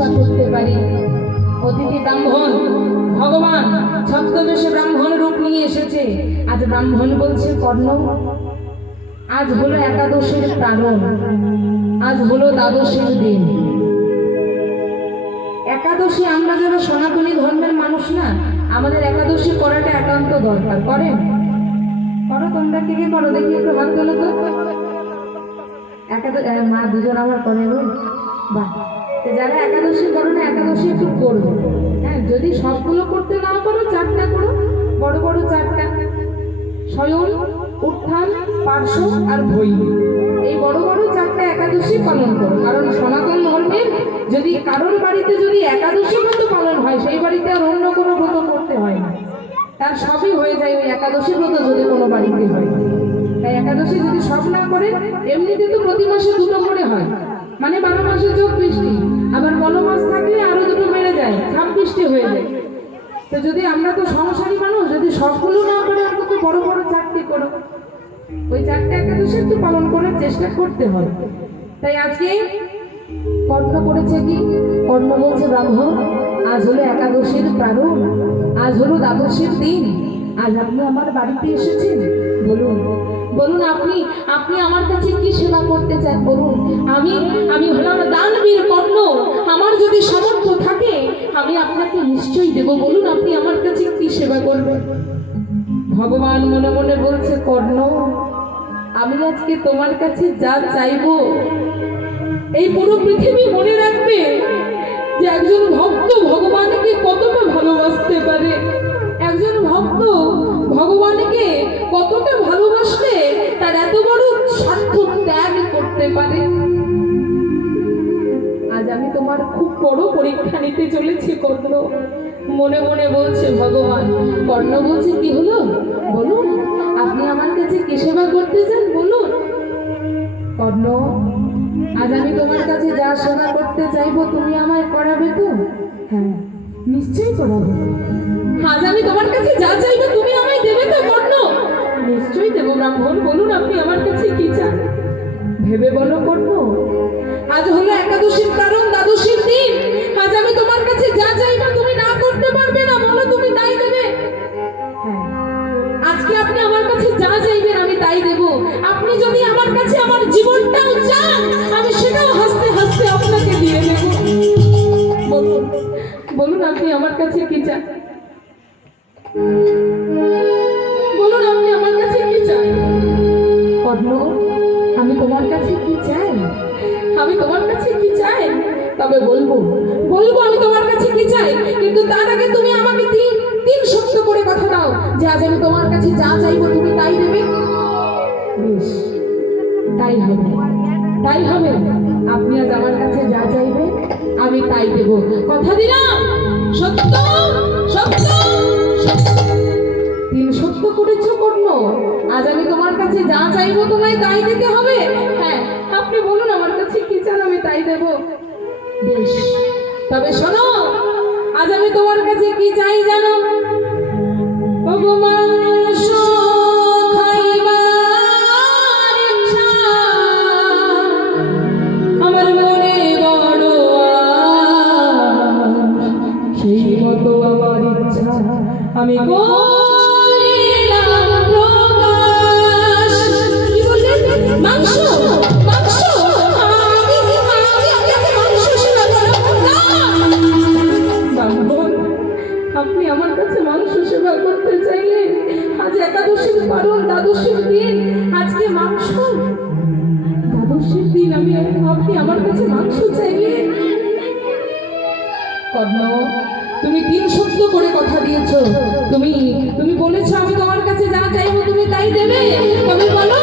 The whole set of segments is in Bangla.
সেবা করতে পারি। অতিথি ব্রাহ্মণ ভগবান ছদ্মবেশে ব্রাহ্মণ রূপ নিয়ে এসেছে। আজ ব্রাহ্মণ বলছে, কর্ণ, আজ হলো একাদশীর প্রারণ, আজ হলো দ্বাদশীর দিন। একাদশী আমরা যারা সনাতনী ধর্মের মানুষ না, আমাদের একাদশী করাটা একান্ত দরকার। করেন? করো তোমরা, কে কে করো দেখি, একটু হাত তোলো তো। মা দুজন আমার করে বাহ। যারা একাদশী করো না, একাদশী একটু করবো। হ্যাঁ, যদি সবগুলো করতে না পারো, চারটা করো, বড় বড় চারটা: শয়ন, উত্থান, পার্শ্ব আর ভৈরী। এই বড় বড় চারটা একাদশী পালন করো। কারণ সনাতন ধর্মের যদি কারোর বাড়িতে যদি একাদশী ব্রত পালন হয়, সেই বাড়িতে আর অন্য কোনো ব্রত করতে হয় না, তার সবই হয়ে যায় ওই একাদশী ব্রত যদি কোনো বাড়িতে হয়। তাই একাদশী যদি সব না করে, এমনিতে তো প্রতি মাসে দুটো করে হয়, মানে 12 মাসে 24টি, আবার বনমাস থাকলে আরো দুটো বেড়ে যায়, 26টি হয়ে যায়। তো যদি আমরা তো সংসারী মানুষ, যদি সবগুলো না করে অন্তত বড় বড় চারটি করো, ওই চারটে একাদশী একটু পালন করার চেষ্টা করতে হবে। তাই আজকে কর্ণ করেছে কি? কর্ণ বলছে, ব্রাহ্মণ, আজ হলো একাদশীর প্রারম্ভ, আজ হলো দ্বাদশীর দিন, আজ আপনি আমার বাড়িতে এসেছেন, বলুন বলুন আপনি আপনি আমার কাছে কি সেবা করতে চান বলুন। আমি হলাম দানবীর কর্ণ, আমার যদি সামর্থ্য থাকে আমি আপনাকে নিশ্চয়ই দেব, বলুন আপনি আমার কাছে কি সেবা করবেন। ভগবান মনে মনে বলছে, কর্ণ, আমি আজকে তোমার কাছে যা চাইবো, এই পুরো পৃথিবী মনে রাখবে যে একজন ভক্ত ভগবানকে কতটা ভালোবাসতে পারে, একজন ভক্ত ভগবানকে কতটা ভালোবাসলে তার এত বড় স্বার্থ ত্যাগ করতে পারে। আজ আমি তোমার খুব বড় পরীক্ষা নিতে চলেছি কর্ণ, মনে মনে বলছে ভগবান। কর্ণ বলছে, কি হলো বলুন, আপনি আমার কাছে কি সেবা করতে চান বলুন। কর্ণ, আজ আমি তোমার কাছে যা সেবা করতে চাইবো তুমি আমায় করাবে তো? হ্যাঁ, নিশ্চয়ই করাবো। আজ আমি তোমার কাছে যা চাইবো তুমি আমায় দেবে তো কর্ণ? নিশ্চয়ই দেবো ব্রাহ্মণ, বলুন আপনি আমার কাছে কি চান, ভেবে বলো কর্ণ। আজ হলো একাদশীর কারণ, দ্বাদশীর দিন, আজ আমি তোমার কাছে যা চাইবো তুমি না করতে পারবে না, বলো তুমি তাই দেবে। হ্যাঁ, আজকে আপনি আমার কাছে যা চাইবেন আমি তাই দেব। আপনি যদি আমার কাছে আমার জীবনটাও চান, আমি সেটাও হাসতে হাসতে আপনাকে দিয়ে দেব। বলুন বলুন আপনি আমার কাছে কি চান, বলুন আপনি আমার কাছে কি চান। কর্ণ, আমি তোমার কাছে কি চাই, আমি তোমার কাছে কি চাই, তবে বলবো আমি তোমার কাছে কি চাই, কিন্তু তার আগে তুমি আমাকে তিন শব্দ করে কথা দাও যে আজ আমি তোমার কাছে যা চাইবো তুমি তাই দেবে। বেশ, তাই হবে, তাই হবে। আপনি আজ আমার কাছে যা চাইবে আমি তাই দেব, কথা দিলাম। সত্য সত্য সত্য। 3 সত্য করেছো কর্ণ, আজ আমি তোমার কাছে যা চাইবো তোমায় তাই দিতে হবে। হ্যাঁ, আপনি বলুন আমার কাছে কি চান আমি তাই দেব। বেশ, তবে শোনো, আজ আমি তোমার কাছে কি চাই জানো? ভগবান আমার মনে বড়, সেই মতো আমার ইচ্ছা আমি করিলাম প্রকাশ। কি বললেন? মাংস মাংস, আমি আপনাকে মাংস সেবা করব না। ব্রাহ্মণ, আপনি আমার কাছে মাংস সেবা করতে চাইলেন, আজ একাদশীর পালন, দ্বাদশীর দিন, আজকে মাংস, দ্বাদশীর দিন আপনি আমার কাছে মাংস চাইলেন। কর্ণ, তুমি 3 সত্য করে কথা দিয়েছো, তুমি বলেছো আমি তোমার কাছে যা চাইবো তুমি তাই দেবে, তবে বলো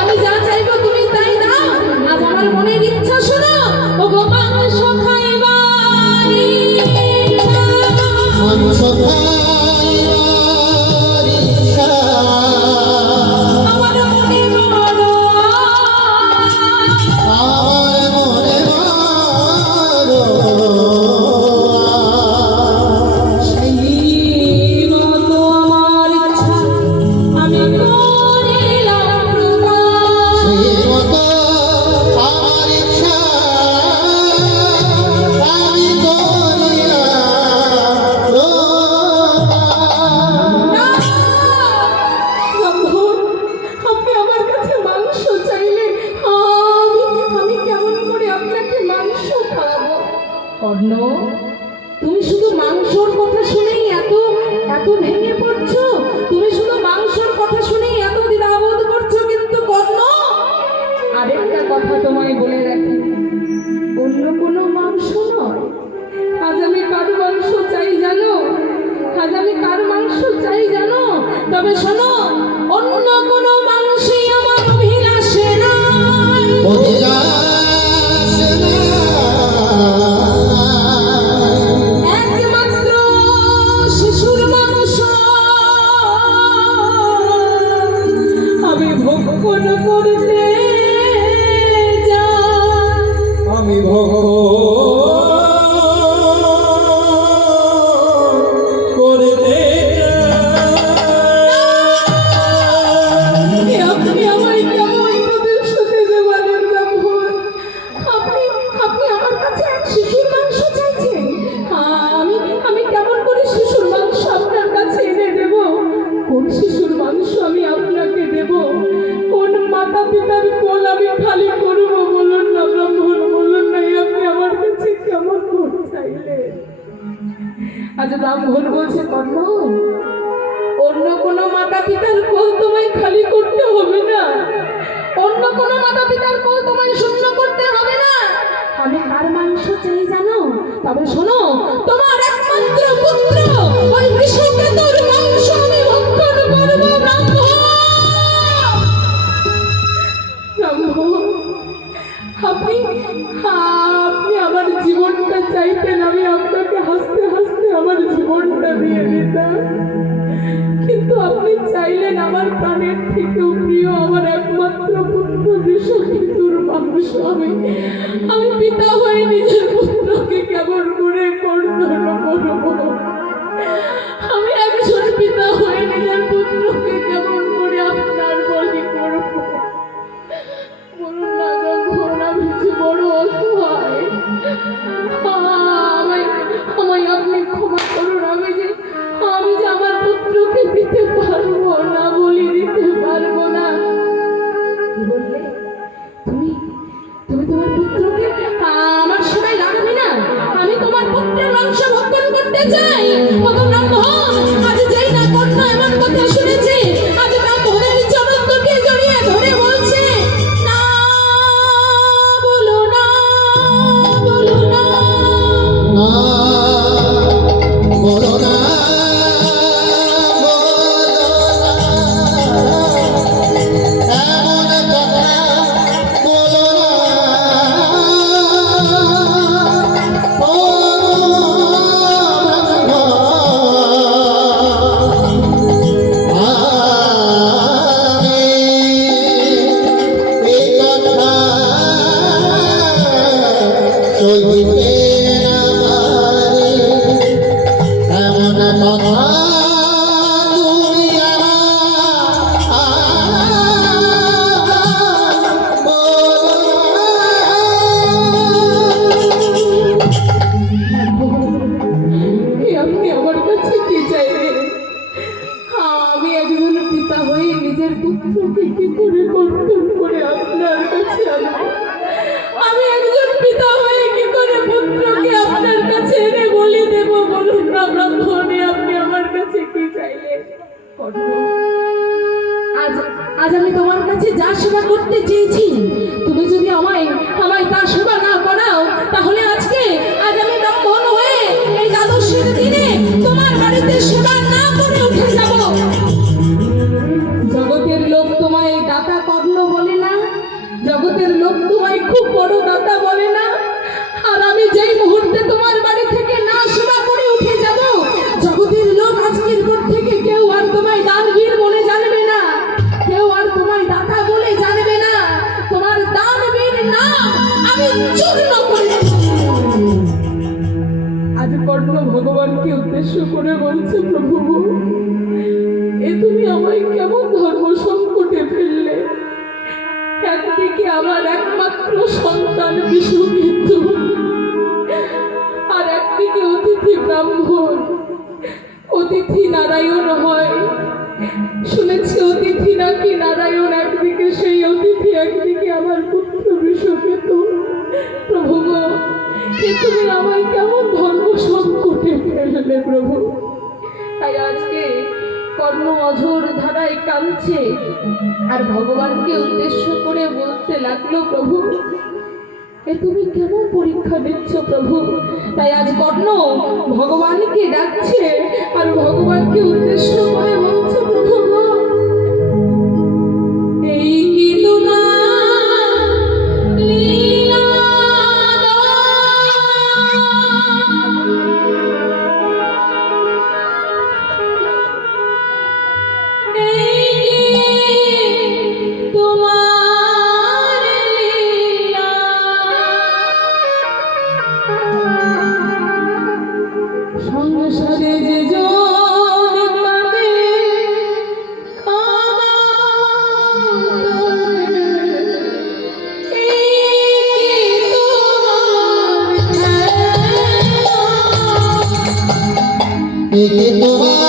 আমি যা চাইবো তুমি তাই দাও। আজ আমার মনের ইচ্ছা শোনো, ও গোপাল সখাইবার ইচ্ছা, আমার মনে বড়, আমি করিলাম প্রকাশ। কর্ণ, তুমি শুধু মাংসর কথা শুনেই এত এত ভেঙে পড়ছো, তুমি শুধু মাংসর কথা শুনেই এত দ্বিধাবোধ করছো, কিন্তু কর্ণ আরেকটা কথা তোমায় বলে রাখি, অন্য কোনো মাংস নয়। আজ আমি কার মাংস চাই জানো? আজ আমি কার মাংস চাই জানো? তবে শোনো, অন্য কোনো মাংসই আমার অভিলাষে নাই। একমাত্র শিশুর মাংস আমি ভক্ষণ করতে যাই। আমি ভক্ষণ করতে আপনি আমায় কেমন উপদেশ দিতে পারেন ব্রাহ্মণ? আপনি আপনি আমার কাছে এক শিশুর মাংস চাইছেন? আমি কেমন করে শিশুর মাংস আপনার কাছে এনে দেব? কোন শিশুর মাংস আমি আপনাকে দেব? কোন মাতা পিতার কোল আমি খালি করব? বলুন না ব্রাহ্মণ, বলুন না, আপনি আমার কাছে কেমন করে চাইলেন? আজ ব্রাহ্মণ বলছে, কর্ণ, অন্য কোনো মাতা পিতার কোল তোমায় খালি করতে হবে না, অন্য কোনো মাতা পিতার কোল তোমায় শূন্য করতে হবে না। আমি কার মাংস চাই জানো? তবে শোনো, তোমার একমাত্র পুত্র ওই বৃষকেতুর মাংস আমি ভক্ষণ করব। ব্রাহ্মণ, ব্রাহ্মণ, আপনি আপনি আমার জীবনটা চাইতেন, আমি আপনাকে হাসতে হাসতে আমার জীবনটা দিয়ে দিতাম, কিন্তু আপনি চাইলেন আমার প্রাণের থেকেও প্রিয় আমার একমাত্র পুত্র বৃষকেতুর মাংস। আমি পিতা হয়ে নিজের পুত্রকে কেমন করে কর্তন করব? আমি একজন পিতা হয়ে নিজের পুত্রকে কেমন করে আপনার বলি করব? বলুন না ব্রাহ্মণ, আমি যে বড় অসহায়, আমায় আপনি ক্ষমা করুন। আমি যে আমার পুত্রকে দিতে পারবো না, বলি দিতে পারবো না। কি বললে তুমি? তুমি তোমার পুত্রকে আমার সেবায় লাগাবে না? আমি তোমার পুত্রের মাংস ভক্ষণ করতে চাই। ওগো ব্রাহ্মণ, আজ যেই না কর্ণ এমন কথা শুনেছে, আজ ব্রাহ্মণের চরণ দুটি জড়িয়ে ধরে বলছে, না, বলো না, বলো না, বলো না, আপনি আমার কাছে কি চাইলেন? আমি একজন পিতা হয়ে নিজের পুত্রকে কি করে কর্তন করে আপনার কাছে আনবো? আমি একজন পিতা হয়ে কি করে পুত্রকে আপনার কাছে এনে বলি দেব? বলুন না ব্রাহ্মণে, আপনি আমার কাছে কি চাইলেন? কর্ণ, আজ আমি তোমার কাছে যা সেবা করতে চেয়েছি, তুমি যদি আমায় তা সেবা না করাও, তাহলে আজ আমি ব্রাহ্মণ হয়ে এই দ্বাদশীর দিনে তোমার বাড়িতে সেবা না করে উঠে যাব। জগতের লোক তোমায় দাতা কর্ণ বলে না, জগতের লোক তোমায় খুব বড় দাতা বলে না, আর আমি যেই মুহূর্তে তোমার বাড়ি থেকে না সেবা করে উঠে যাব, জগতের লোক আজকের পর থেকে কেউ আর তোমায় দানবীর বলে জানবে না, কেউ আর তোমায় দাতা বলে জানবে না, তোমার দানবীর নাম আমি চূর্ণ করে দেব। আজ কর্ণ ভগবানকে উদ্দেশ্য করে বলছে, প্রভু, এ তুমি আমায় কেমন ধর্ম সংকটে ফেললে? একদিকে আমার একমাত্র সন্তান বিশ্বকেতু, আর একদিকে অতিথি ব্রাহ্মণ। অতিথি নারায়ণ হয়, শুনেছি অতিথি নাকি নারায়ণ, একদিকে সেই অতিথি, একদিকে আমার পুত্র বিশ্বকেতু। প্রভু, তুমি আমায় কেমন ধর্ম সংকটে ফেললে প্রভু। তাই আজকে কর্ণ অঝোর ধারায় কাঁদছে আর ভগবানকে উদ্দেশ্য করে বলতে লাগলো, প্রভু এ তুমি কেমন পরীক্ষা দিচ্ছ প্রভু। তাই আজ কর্ণ ভগবানকে ডাকছে আর ভগবানকে উদ্দেশ্য করে বলছে, প্রভু গো, এই কি তোমার লীলা তোমার লীলা, সংসারে যে জন কাঁদে ক্ষমা করে, এই কি তোমার খেলা। একে তোমার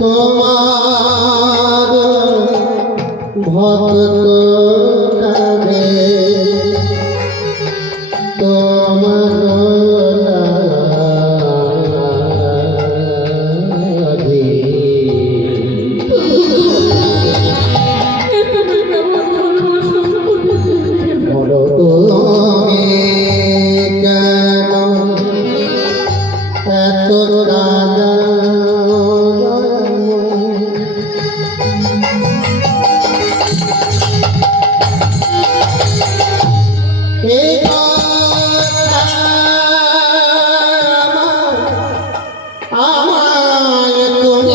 তোমার ভক্ত